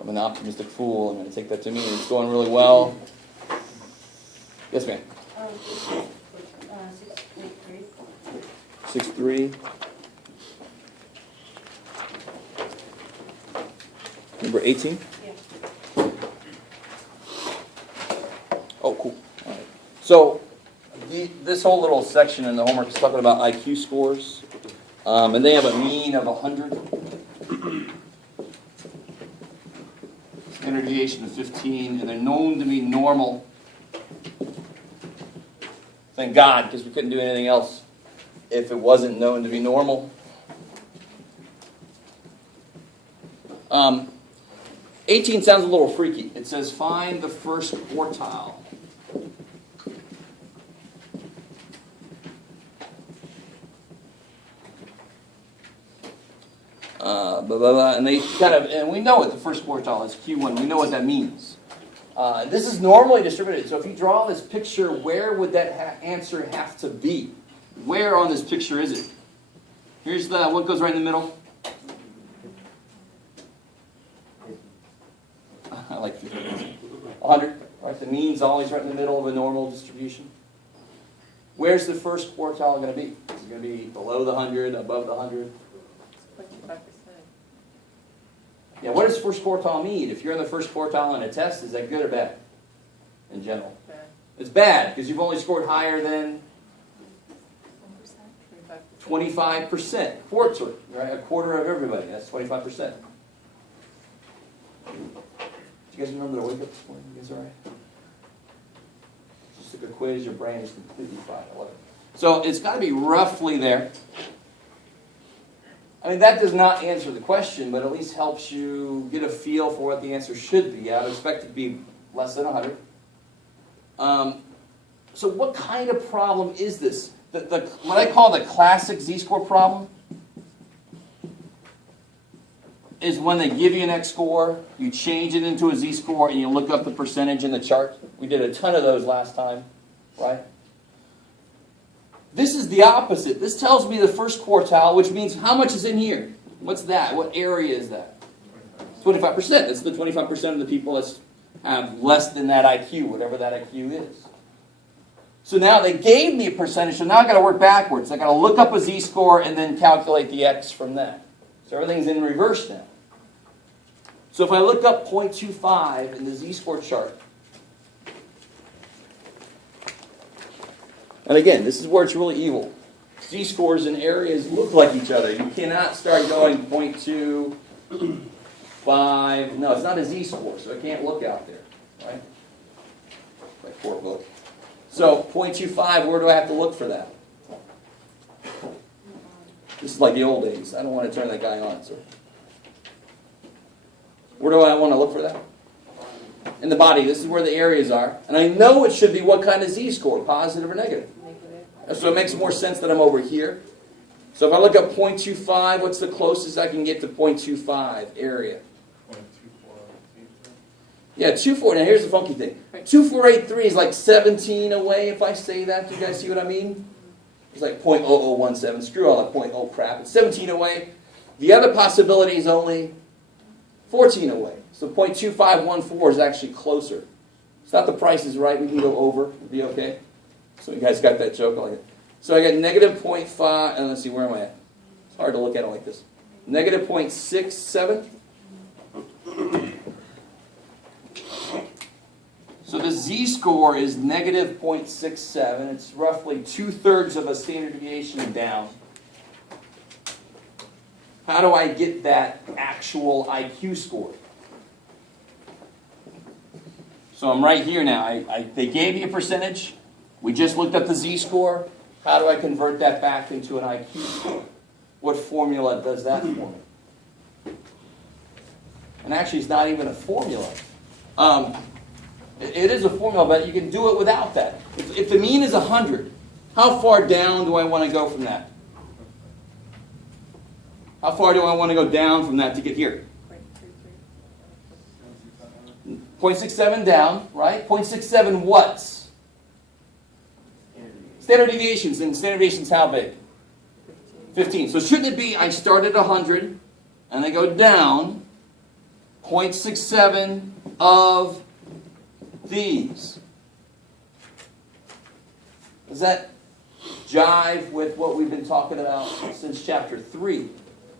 I'm an optimistic fool. I'm going to take that to mean it's going really well. Yes, ma'am. 6.3. Number 18? Yeah. Oh, cool. All right. So this whole little section in the homework is talking about IQ scores. And they have a mean of 100. Standard deviation of 15. And they're known to be normal. Thank God, because we couldn't do anything else if it wasn't known to be normal. 18 sounds a little freaky. It says find the first quartile. Blah, blah, blah. And they and we know what the first quartile is, Q1. We know what that means. This is normally distributed. So if you draw this picture, where would that answer have to be? Where on this picture is it? Here's what goes right in the middle. I like 100. Right, the mean's always right in the middle of a normal distribution. Where's the first quartile going to be? Is it going to be below the 100, above the 100? 25%. Yeah, what does first quartile mean? If you're in the first quartile on a test, is that good or bad? In general. Bad. It's bad because you've only scored higher than 25%. Quarter, right? A quarter of everybody. That's 25%. Do you guys remember the wake up this morning? You guys all right? Just took a quiz. Your brain is completely fried. I love it. So it's got to be roughly there. I mean, that does not answer the question, but at least helps you get a feel for what the answer should be. I would expect it to be less than 100. So what kind of problem is this? What I call the classic z-score problem is when they give you an X score, you change it into a z-score, and you look up the percentage in the chart. We did a ton of those last time, right? This is the opposite. This tells me the first quartile, which means how much is in here? What's that? What area is that? 25%. That's the 25% of the people that have less than that IQ, whatever that IQ is. So now they gave me a percentage, so now I've got to work backwards. I've got to look up a z-score and then calculate the X from that. So everything's in reverse now. So if I look up 0.25 in the z-score chart, and again, this is where it's really evil. Z-scores in areas look like each other. You cannot start going 0.25. No, it's not a z-score, so I can't look out there, right? My poor book. So 0.25, where do I have to look for that? This is like the old days. I don't want to turn that guy on, so. Where do I want to look for that? In the body. This is where the areas are. And I know it should be what kind of z-score, positive or negative. So it makes more sense that I'm over here. So if I look up 0.25, what's the closest I can get to 0.25 area? 0.24. Yeah, 2.4. Now here's the funky thing. 2.483 is like 17 away if I say that. Do you guys see what I mean? It's like 0.0017. Screw all that 0.0 crap. It's 17 away. The other possibility is only 14 away. So 0.2514 is actually closer. It's not the price is right. We can go over. It'll be okay. So you guys got that joke? I like it. So I got negative 0.5. And let's see, where am I at? It's hard to look at it like this. Negative 0.67. So the z-score is negative 0.67. It's roughly 2/3 of a standard deviation down. How do I get that actual IQ score? So I'm right here now. They gave me a percentage. We just looked up the z-score. How do I convert that back into an IQ score? What formula does that for me? And actually, it's not even a formula. It is a formula, but you can do it without that. If the mean is 100, how far down do I want to go from that? How far do I want to go down from that to get here? 0.67 down, right? 0.67 what's? Standard deviations. And standard deviations how big? 15. So shouldn't it be I start at 100 and I go down 0.67 of these. Does that jive with what we've been talking about since chapter 3,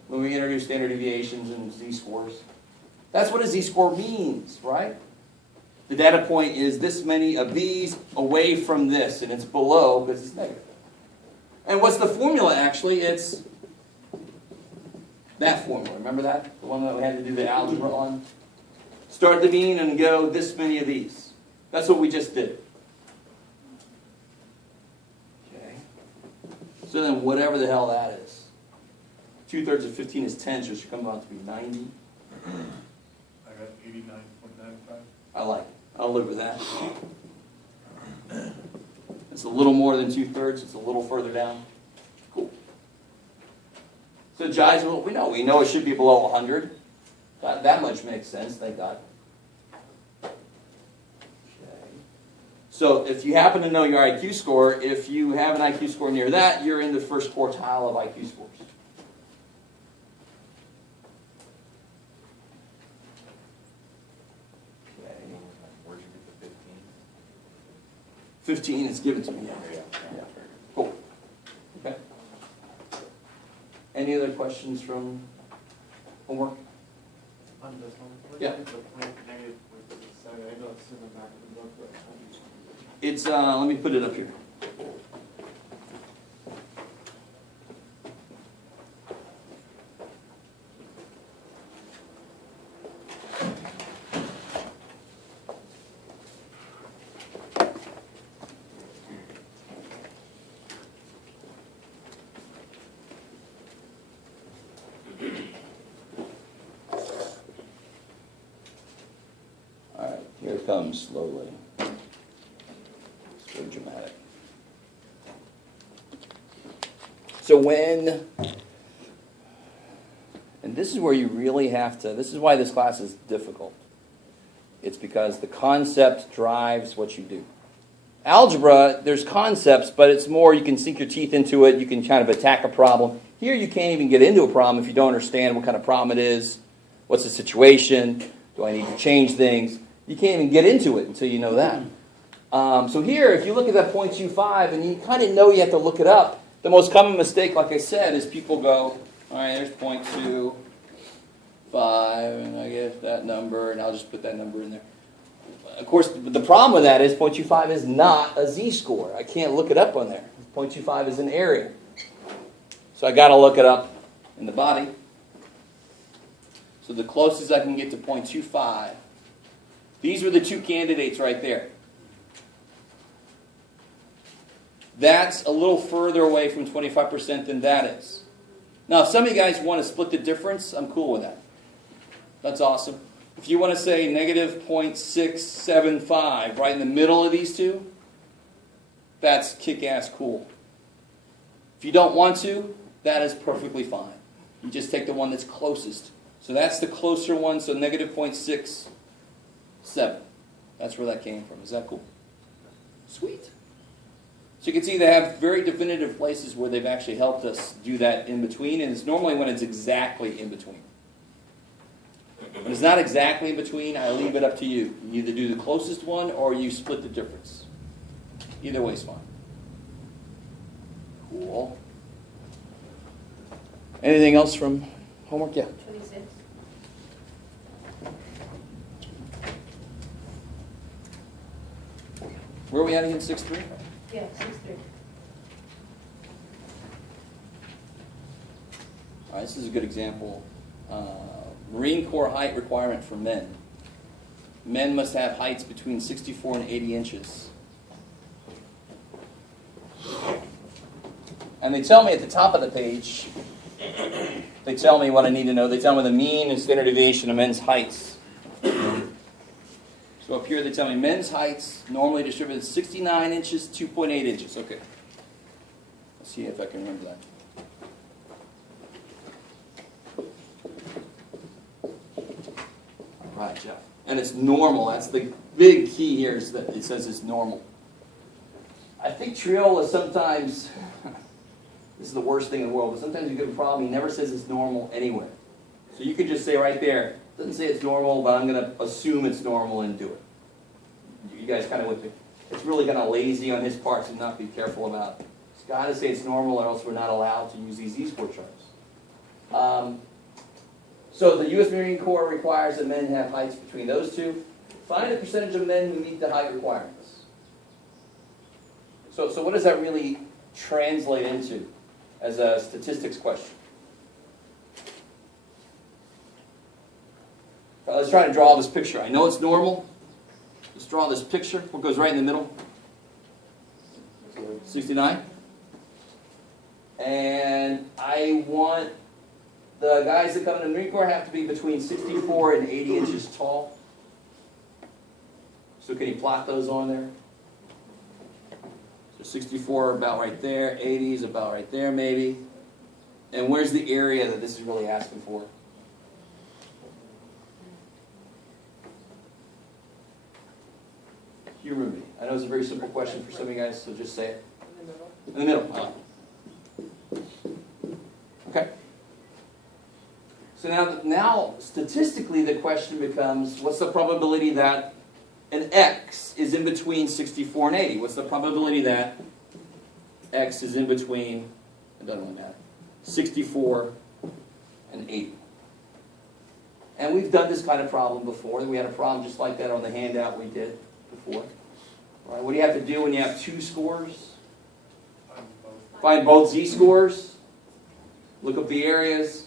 when we introduced standard deviations and z-scores? That's what a z-score means, right? The data point is this many of these away from this, and it's below because it's negative. And what's the formula, actually? It's that formula. Remember that? The one that we had to do the algebra on? Start the mean and go this many of these. That's what we just did. Okay. So then whatever the hell that is. 2/3 of 15 is 10, so it should come out to be 90. I got 89.95. I like it. I'll live with that. It's a little more than 2/3. It's a little further down. Cool. So jives with what we know. We know it should be below 100. That much makes sense, thank God. Okay. So if you happen to know your IQ score, if you have an IQ score near that, you're in the first quartile of IQ scores. Okay. Where'd you get the 15? 15 is given to me. Yeah. Cool. Okay. Any other questions from homework? On this one? What Yeah. is the point negative point that you said? I know it's in the back of the book, but how do you- It's, let me put it up here. All right, here it comes slowly. It's very dramatic. So when, and this is where you really have to, this is why this class is difficult. It's because the concept drives what you do. Algebra, there's concepts, but it's more you can sink your teeth into it, you can kind of attack a problem. Here you can't even get into a problem if you don't understand what kind of problem it is, what's the situation, do I need to change things? You can't even get into it until you know that. So here, if you look at that 0.25, and you kind of know you have to look it up, the most common mistake, like I said, is people go, all right, there's 0.25, and I get that number, and I'll just put that number in there. Of course, the problem with that is 0.25 is not a z-score. I can't look it up on there. 0.25 is an area. So I got to look it up in the body. So the closest I can get to 0.25, these were the two candidates right there. That's a little further away from 25% than that is. Now, if some of you guys want to split the difference, I'm cool with that. That's awesome. If you want to say negative 0.675 right in the middle of these two, that's kick-ass cool. If you don't want to, that is perfectly fine. You just take the one that's closest. So that's the closer one, so negative 0.67. That's where that came from. Is that cool? Sweet. So you can see they have very definitive places where they've actually helped us do that in between, and it's normally when it's exactly in between. When it's not exactly in between, I leave it up to you. You either do the closest one or you split the difference. Either way is fine. Cool. Anything else from homework? Yeah. 26. Where are we at again? 6-3? Yeah, 6-3. All right, this is a good example. Marine Corps height requirement for men. Men must have heights between 64 and 80 inches. And they tell me at the top of the page, they tell me what I need to know. They tell me the mean and standard deviation of men's heights. So up here they tell me men's heights normally distributed 69 inches, 2.8 inches. Okay. Let's see if I can remember that. All right, Jeff. And it's normal. That's the big key here, is that it says it's normal. I think Triola sometimes, this is the worst thing in the world, but sometimes you get a problem, he never says it's normal anywhere. So you could just say right there, Doesn't say it's normal, but I'm gonna assume it's normal and do it. You guys kind of with me? It's really kind of lazy on his part to not be careful about. It's got to say it's normal, or else we're not allowed to use these Z-score charts. So the U.S. Marine Corps requires that men have heights between those two. Find the percentage of men who meet the height requirements. So what does that really translate into as a statistics question? Let's try to draw this picture. I know it's normal. Let's draw this picture. What goes right in the middle? 69. And I want the guys that come in the Marine Corps have to be between 64 and 80 inches tall. So can you plot those on there? So 64 about right there, 80 is about right there maybe. And where's the area that this is really asking for? Humor me. I know it's a very simple question for some of you guys, so just say it. In the middle. In the middle. Okay. So now statistically the question becomes, what's the probability that an X is in between 64 and 80? What's the probability that X is in between, it doesn't really matter, 64 and 80? And we've done this kind of problem before. We had a problem just like that on the handout we did before. Right? What do you have to do when you have two scores? Find both z-scores, look up the areas,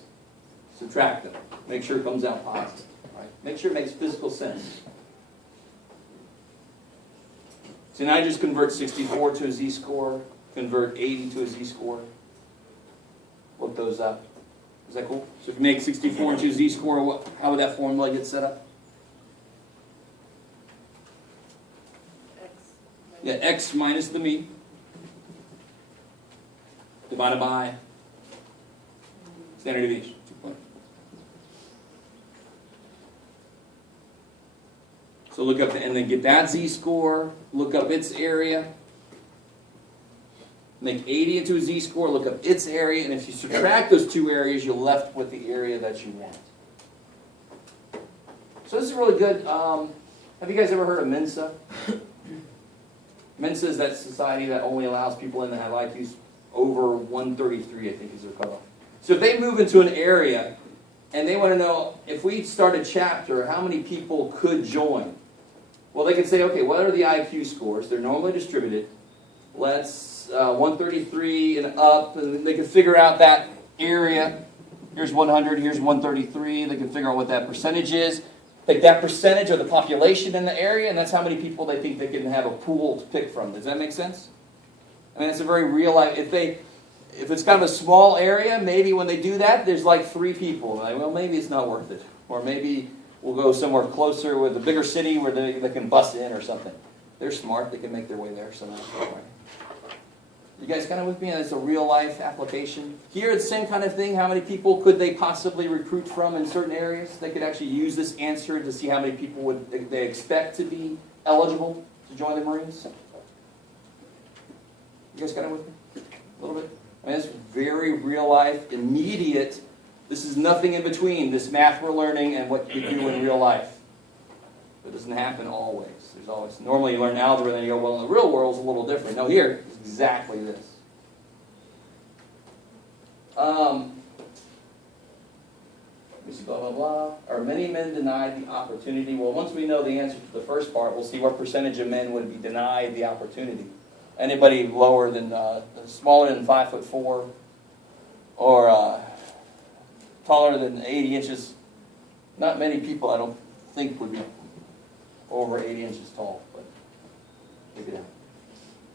subtract them. Make sure it comes out positive. Right? Make sure it makes physical sense. So now I just convert 64 to a z-score, convert 80 to a z-score, look those up. Is that cool? So if you make 64 into a z-score, how would that formula get set up? X. Yeah, x minus the mean divided by standard deviation. 2 So look up and then get that z-score, look up its area, make 80 into a z-score, look up its area, and if you subtract those two areas, you're left with the area that you want. So this is really good. Have you guys ever heard of Mensa? Mensa is that society that only allows people in that have IQs over 133, I think is their cutoff. So if they move into an area and they want to know, if we start a chapter, how many people could join? Well, they can say, okay, what are the IQ scores? They're normally distributed. Let's 133 and up, and they can figure out that area. Here's 100, here's 133. They can figure out what that percentage is. Take that percentage of the population in the area, and that's how many people they think they can have a pool to pick from. Does that make sense? I mean, it's a very real life. If it's kind of a small area, maybe when they do that, there's like 3 people. Like, well, maybe it's not worth it. Or maybe we'll go somewhere closer with a bigger city where they can bus in or something. They're smart. They can make their way there somehow. You guys kind of with me? And it's a real life application. Here, it's the same kind of thing. How many people could they possibly recruit from in certain areas? They could actually use this answer to see how many people would they expect to be eligible to join the Marines. You guys kind of with me? A little bit? I mean, it's very real life, immediate. This is nothing in between, this math we're learning and what you do in real life. It doesn't happen always. There's always, normally you learn algebra and you go, well, in the real world it's a little different. No, here, it's exactly this. Let me see, blah, blah, blah. Are many men denied the opportunity? Well, once we know the answer to the first part, we'll see what percentage of men would be denied the opportunity. Anybody lower than, smaller than 5'4", or taller than 80 inches, not many people I don't think would be over 80 inches tall, but maybe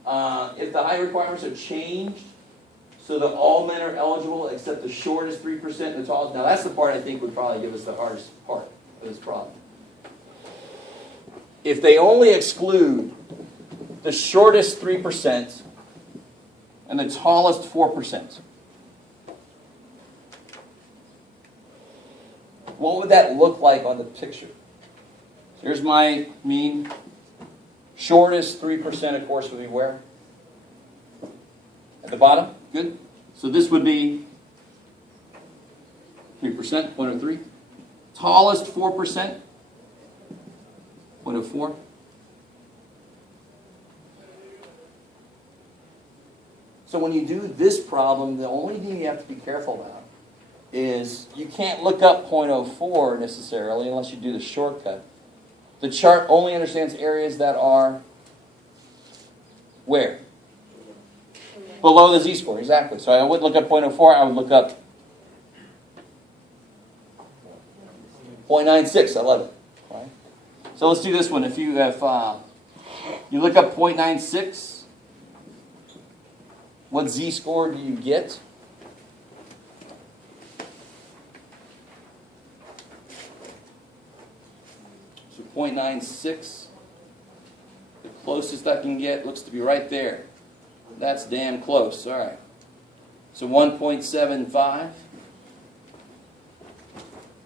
not. If the height requirements are changed so that all men are eligible except the shortest 3% and the tallest, now that's the part I think would probably give us the hardest part of this problem. If they only exclude the shortest 3% and the tallest 4%, what would that look like on the picture? Here's my mean. Shortest 3%, of course, would be where? At the bottom? Good. So this would be 3%, 103. Tallest 4%, 0.04. So when you do this problem, the only thing you have to be careful about is you can't look up 0.04 necessarily unless you do the shortcut. The chart only understands areas that are where? Below the z-score, exactly. So I would look up 0.04, I would look up 0.96, I love it. Right? So let's do this one. If you have, you look up 0.96, what z-score do you get? So 0.96, the closest I can get looks to be right there. That's damn close, all right. So 1.75.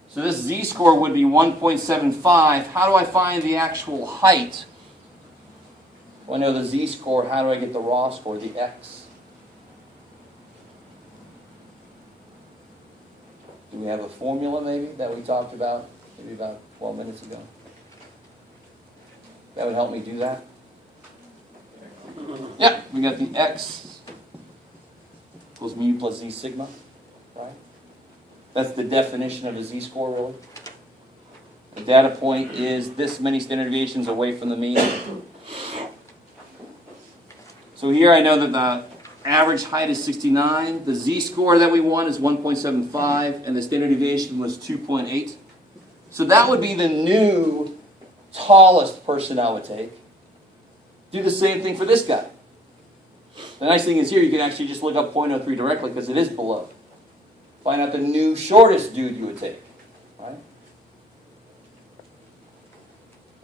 So this z-score would be 1.75. How do I find the actual height? Well, I know the z-score. How do I get the raw score, the x? Do we have a formula maybe that we talked about maybe about 12 minutes ago? That would help me do that? Yeah, we got the x equals mu plus z sigma, right? That's the definition of a z-score, really. The data point is this many standard deviations away from the mean. So here I know that the average height is 69. The z-score that we want is 1.75, and the standard deviation was 2.8. So that would be the new tallest person I would take. Do the same thing for this guy. The nice thing is here you can actually just look up 0.03 directly because it is below. Find out the new shortest dude you would take. Right?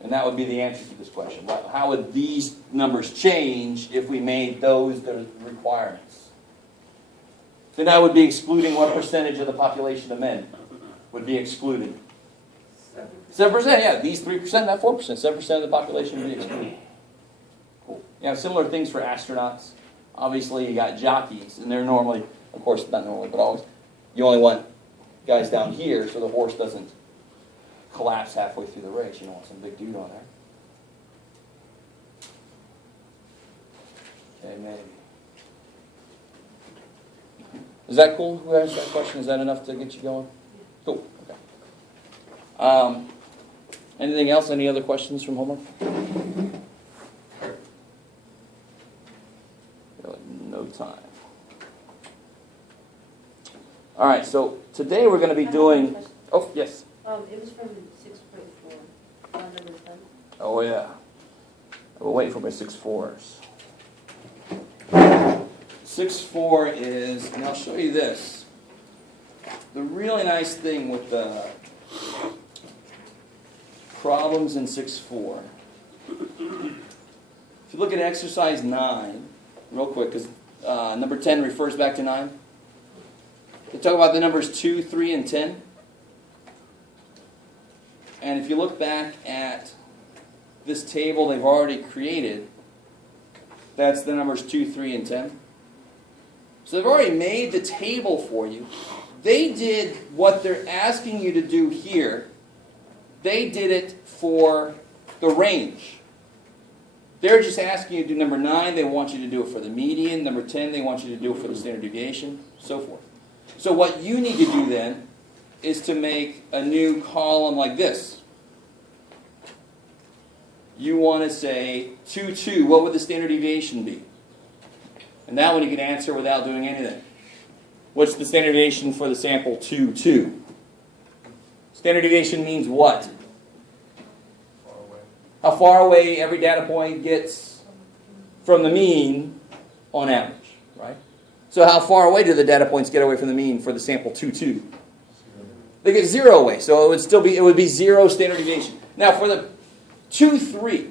And that would be the answer to this question. How would these numbers change if we made those the requirements? Then I would be excluding what percentage of the population of men would be excluded? 7%, yeah. These 3%, not 4%. 7% of the population would be excluded. Cool. You have similar things for astronauts. Obviously, you got jockeys, and they're normally, of course, not normally, but always, you only want guys down here so the horse doesn't collapse halfway through the race. You don't want some big dude on there. Okay, maybe. Is that cool? Who asked that question? Is that enough to get you going? Cool. Okay. Anything else? Any other questions from homework? No time. All right, so today we're going to be doing... Oh, yes. It was from 6.4, number 10. Oh, yeah. We'll wait for my 6.4s. 6.4 is, and I'll show you this. The really nice thing with the problems in 6.4, if you look at exercise 9, real quick, because number 10 refers back to 9. They talk about the numbers 2, 3, and 10. And if you look back at this table they've already created, that's the numbers 2, 3, and 10. So they've already made the table for you. They did what they're asking you to do here. They did it for the range. They're just asking you to do number 9. They want you to do it for the median. Number 10, they want you to do it for the standard deviation, so forth. So what you need to do then is to make a new column like this. You want to say 2, 2. What would the standard deviation be? And that one you can answer without doing anything. What's the standard deviation for the sample 2, 2? Standard deviation means what? Far away. How far away every data point gets from the mean on average, right? So how far away do the data points get away from the mean for the sample 2, 2? They get 0 away, so it would be 0 standard deviation. Now for the 2, 3,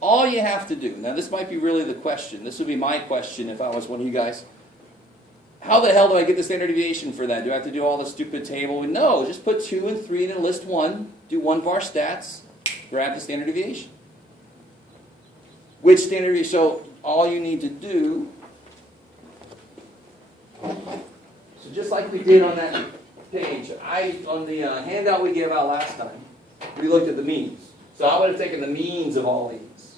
all you have to do, now this might be really the question, this would be my question if I was one of you guys. How the hell do I get the standard deviation for that? Do I have to do all the stupid table? No, just put 2 and 3 in list 1, do one var stats, grab the standard deviation. Which standard deviation? So all you need to do, so just like we did on that page, on the handout we gave out last time, we looked at the means. So I would have taken the means of all these.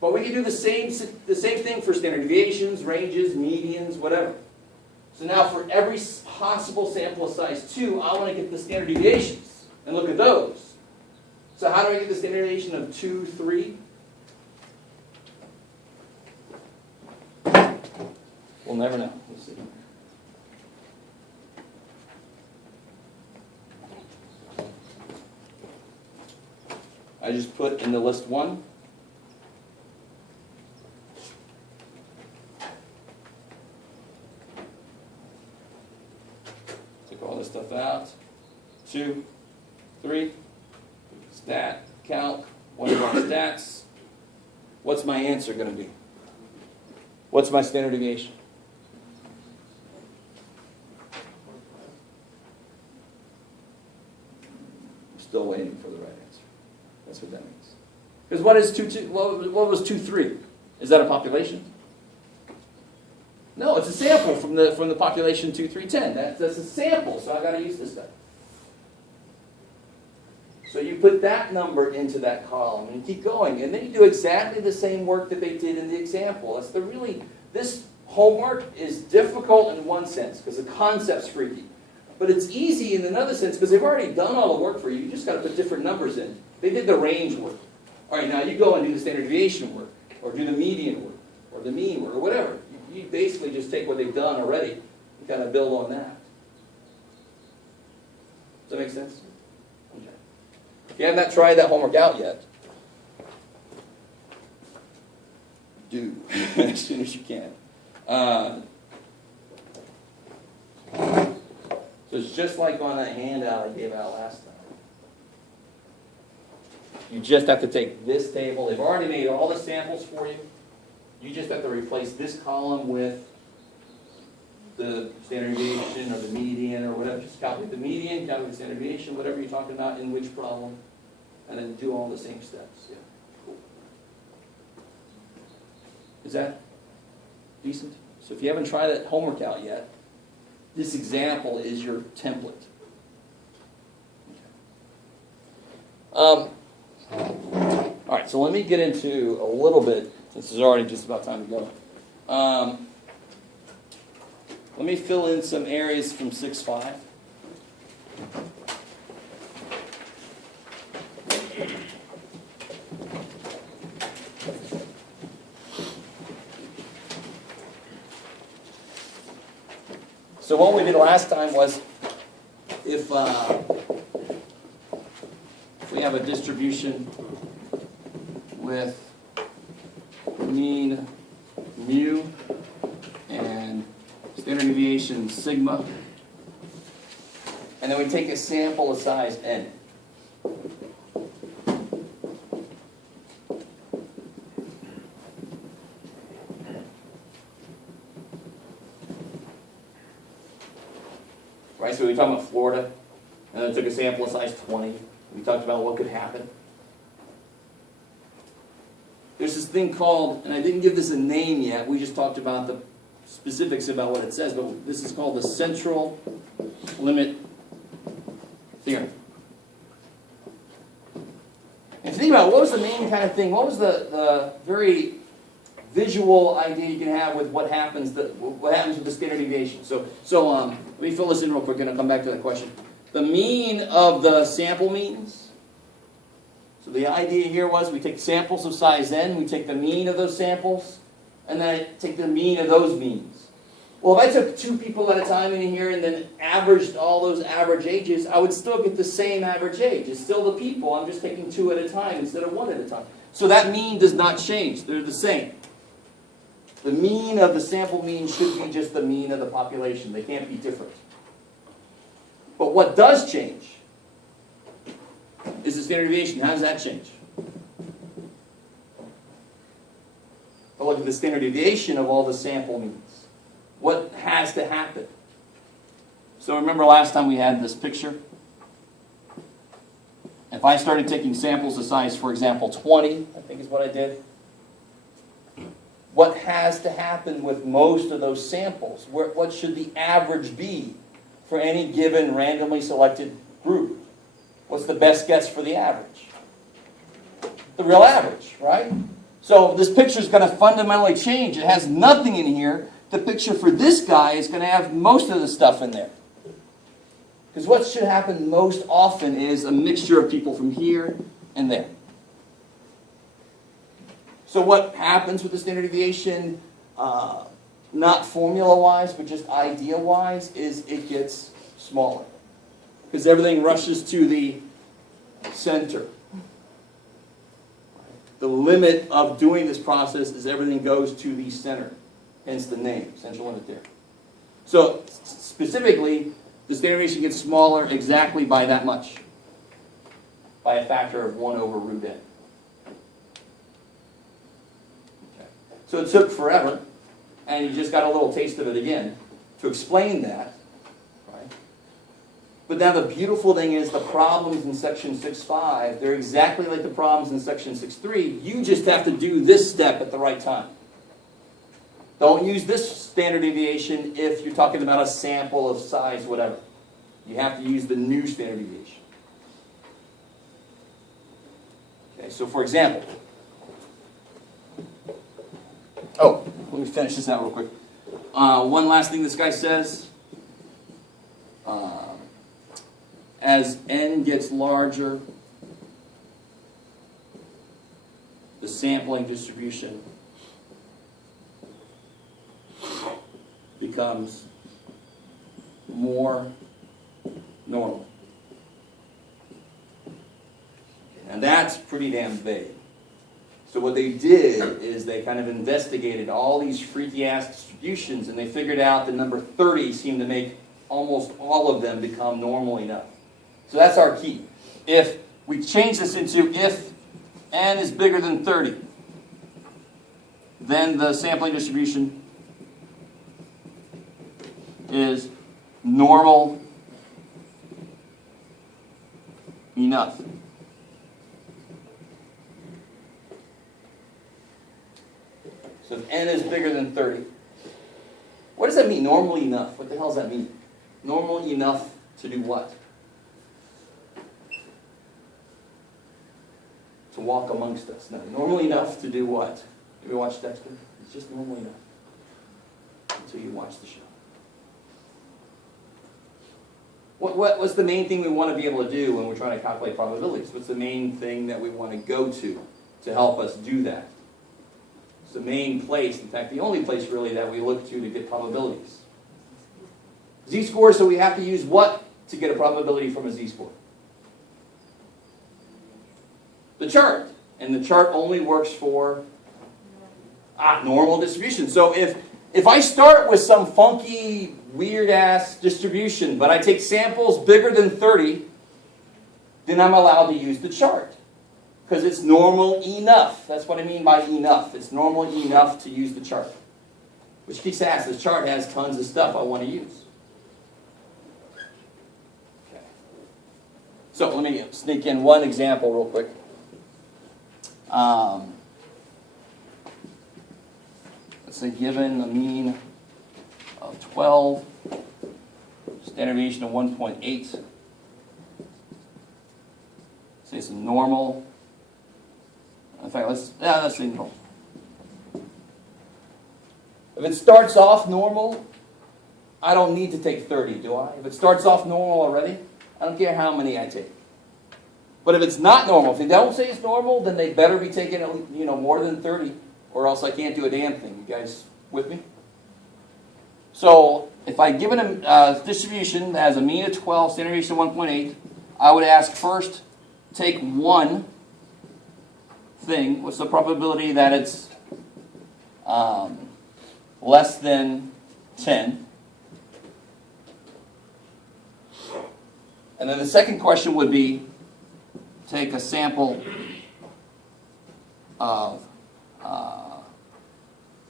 But we can do the same thing for standard deviations, ranges, medians, whatever. So now for every possible sample of size 2, I want to get the standard deviations and look at those. So how do I get the standard deviation of 2, 3? We'll never know. We'll see. I just put in the list 1. Take all this stuff out. 2, 3. Stat, count, one of our stats. What's my answer going to be? What's my standard deviation? I'm still waiting for the right answer. That's what that means. Because what is 2, what was 2, 3? Is that a population? No, it's a sample from the population 2, 3, 10. That's a sample, so I got to use this stuff. So you put that number into that column and keep going, and then you do exactly the same work that they did in the example. This homework is difficult in one sense because the concept's freaky, but it's easy in another sense because they've already done all the work for you. You just got to put different numbers in. They did the range work. All right, now you go and do the standard deviation work, or do the median work, or the mean work, or whatever. You basically just take what they've done already and kind of build on that. Does that make sense? Okay. If you have not tried that homework out yet, do as soon as you can. So it's just like on that handout I gave out last time. You just have to take this table. They've already made all the samples for you. You just have to replace this column with the standard deviation or the median or whatever. Just calculate the median, calculate the standard deviation, whatever you're talking about in which problem, and then do all the same steps. Yeah, cool. Is that decent? So if you haven't tried that homework out yet, this example is your template. All right, so let me get into a little bit, since it's already just about time to go. Let me fill in some areas from 6.5. So what we did last time was, if we have a distribution with mean mu and standard deviation sigma, and then we take a sample of size n. Right, so we talked about Florida, and then took a sample of size 20. We talked about what could happen. There's this thing called, and I didn't give this a name yet, we just talked about the specifics about what it says, but this is called the central limit theorem. And think about it, what was the main kind of thing, what was the very visual idea you can have with what happens with the standard deviation. So let me fill this in real quick and I'll come back to that question. The mean of the sample means. So the idea here was we take samples of size n, we take the mean of those samples, and then I take the mean of those means. Well, if I took 2 people at a time in here and then averaged all those average ages, I would still get the same average age. It's still the people, I'm just taking 2 at a time instead of 1 at a time. So that mean does not change, they're the same. The mean of the sample mean should be just the mean of the population. They can't be different. But what does change is the standard deviation. How does that change? Well, look at the standard deviation of all the sample means. What has to happen? So remember last time we had this picture? If I started taking samples of size, for example, 20, I think is what I did. What has to happen with most of those samples? What should the average be for any given randomly selected group. What's the best guess for the average? The real average, right? So this picture is going to fundamentally change. It has nothing in here. The picture for this guy is going to have most of the stuff in there. Because what should happen most often is a mixture of people from here and there. So what happens with the standard deviation, not formula-wise, but just idea-wise, is it gets smaller. Because everything rushes to the center. The limit of doing this process is everything goes to the center. Hence the name, central limit there. So specifically, the standard deviation gets smaller exactly by that much. By a factor of 1 over root n. Okay. So it took forever, and you just got a little taste of it again, to explain that. Right? But now the beautiful thing is the problems in section 6.5, they're exactly like the problems in section 6.3. You just have to do this step at the right time. Don't use this standard deviation if you're talking about a sample of size, whatever. You have to use the new standard deviation. Okay, so for example, let me finish this out real quick. One last thing this guy says. As n gets larger, the sampling distribution becomes more normal. And that's pretty damn vague. So what they did is they kind of investigated all these freaky-ass distributions, and they figured out the number 30 seemed to make almost all of them become normal enough. So that's our key. If we change this into if n is bigger than 30, then the sampling distribution is normal enough. So if n is bigger than 30, what does that mean, normally enough? What the hell does that mean? Normal enough to do what? To walk amongst us. No, normal enough to do what? Have you watched Dexter? It's just normal enough. Until you watch the show. What's the main thing we want to be able to do when we're trying to calculate probabilities? What's the main thing that we want to go to help us do that? It's the main place, in fact, the only place really that we look to get probabilities. Z-score, so we have to use what to get a probability from a z-score? The chart. And the chart only works for normal distribution. So if I start with some funky, weird-ass distribution, but I take samples bigger than 30, then I'm allowed to use the chart. Because it's normal enough. That's what I mean by enough. It's normal enough to use the chart. Which kicks ass. The chart has tons of stuff I want to use. Okay. So let me sneak in one example real quick. Let's say given a mean of 12, standard deviation of 1.8. Say it's a normal. In fact, let's say normal. If it starts off normal, I don't need to take 30, do I? If it starts off normal already, I don't care how many I take. But if it's not normal, if they don't say it's normal, then they better be taking more than 30, or else I can't do a damn thing. You guys with me? So if I give it a distribution that has a mean of 12, standard deviation of 1.8, I would ask first, take one thing. What's the probability that it's less than 10? And then the second question would be, take a sample of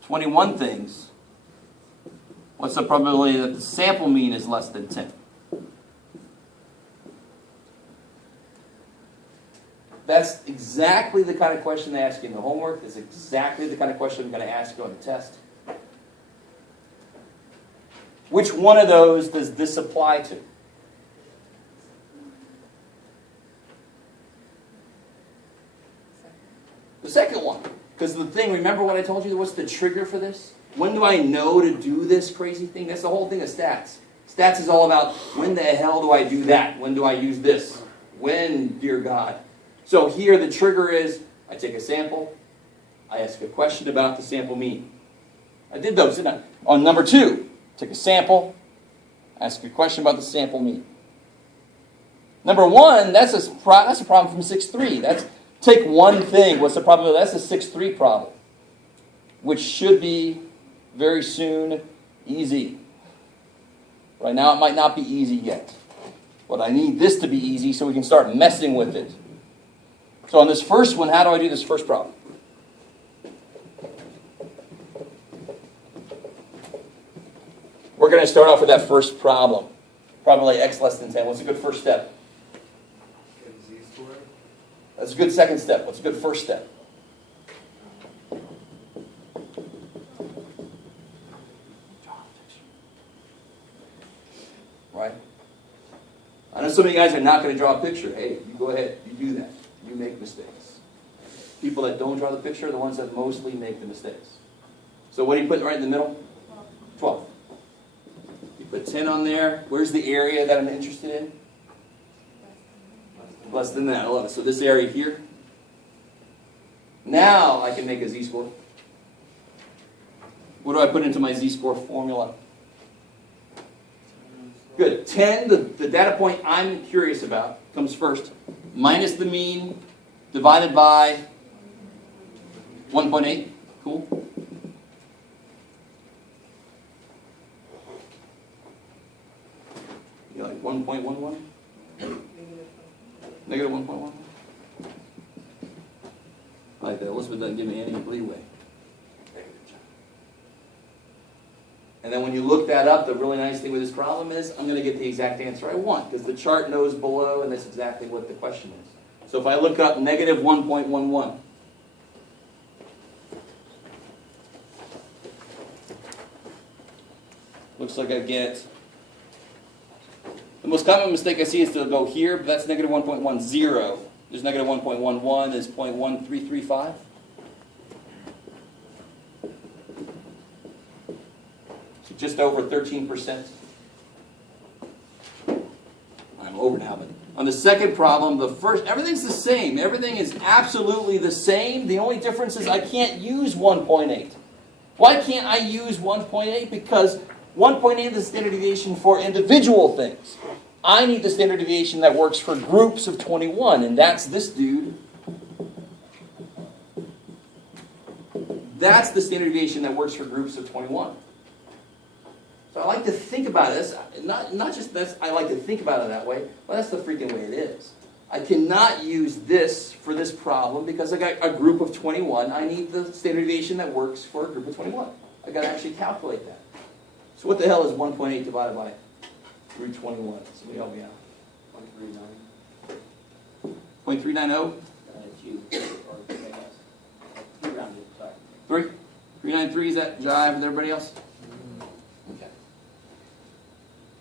21 things. What's the probability that the sample mean is less than 10? That's exactly the kind of question they ask you in the homework. It's exactly the kind of question I'm going to ask you on the test. Which one of those does this apply to? The second one. Because the thing, remember what I told you? What's the trigger for this? When do I know to do this crazy thing? That's the whole thing of stats. Stats is all about when the hell do I do that? When do I use this? When, dear God? So here the trigger is, I take a sample, I ask a question about the sample mean. I did those, didn't I? On number 2, take a sample, ask a question about the sample mean. Number 1, that's a problem from 6.3. That's take one thing. What's the probability? That's a 6.3 problem, which should be very soon easy. Right now it might not be easy yet, but I need this to be easy so we can start messing with it. So on this first one, how do I do this first problem? We're going to start off with that first problem. Probably x less than 10. What's a good first step? Get z-squared. That's a good second step. What's a good first step? Right? I know some of you guys are not going to draw a picture. Hey, you go ahead. You do that. You make mistakes. People that don't draw the picture are the ones that mostly make the mistakes. So what do you put right in the middle? 12. You put 10 on there. Where's the area that I'm interested in? Less than that. I love it. So this area here. Now I can make a z-score. What do I put into my z-score formula? Good. 10, the data point I'm curious about, comes first. Minus the mean divided by 1.8. Cool. You like 1.11? Negative 1.1? I like that. Elizabeth doesn't give me any leeway. And then when you look that up, the really nice thing with this problem is I'm going to get the exact answer I want because the chart knows below and that's exactly what the question is. So if I look up negative 1.11, looks like I get, the most common mistake I see is to go here, but that's negative 1.10. There's negative 1.11, there's 0.1335. Just over 13%. I'm over now, but on the second problem, the first, everything's the same. Everything is absolutely the same. The only difference is I can't use 1.8. Why can't I use 1.8? Because 1.8 is the standard deviation for individual things. I need the standard deviation that works for groups of 21, and that's this dude. That's the standard deviation that works for groups of 21. So I like to think about this, not just this, I like to think about it that way, but that's the freaking way it is. I cannot use this for this problem because I got a group of 21. I need the standard deviation that works for a group of 21. I got to actually calculate that. So what the hell is 1.8 divided by root 21? Somebody help me out. 0.390? 0.390? Sorry. 3? 393, is that jive with everybody else? Okay.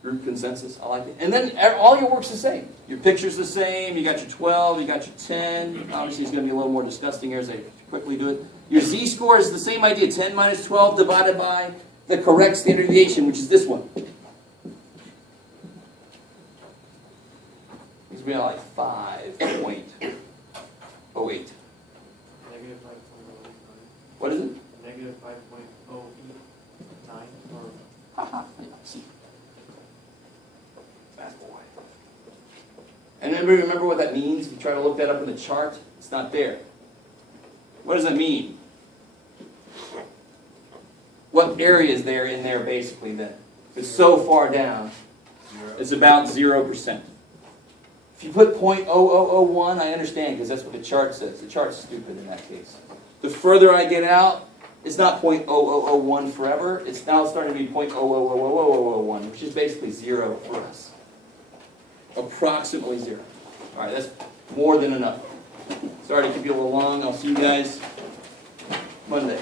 Group consensus, I like it. And then all your work's the same. Your picture's the same, you got your 12, you got your 10. Obviously it's going to be a little more disgusting here as I quickly do it. Your z-score is the same idea, 10 minus 12 divided by the correct standard deviation, which is this one. It's going to be like 5.08. Negative 5.09. What is it? Negative 5.09 or Haha. See. Fast boy. And then remember what that means? If you try to look that up in the chart, it's not there. What does that mean? What area is there in there basically then? If it's so far down, it's about 0%. If you put 0.0001, I understand because that's what the chart says. The chart's stupid in that case. The further I get out, it's not 0.0001 forever. It's now starting to be 0.000001, which is basically 0 for us. Approximately 0. All right, that's more than enough. Sorry to keep you a little long. I'll see you guys Monday.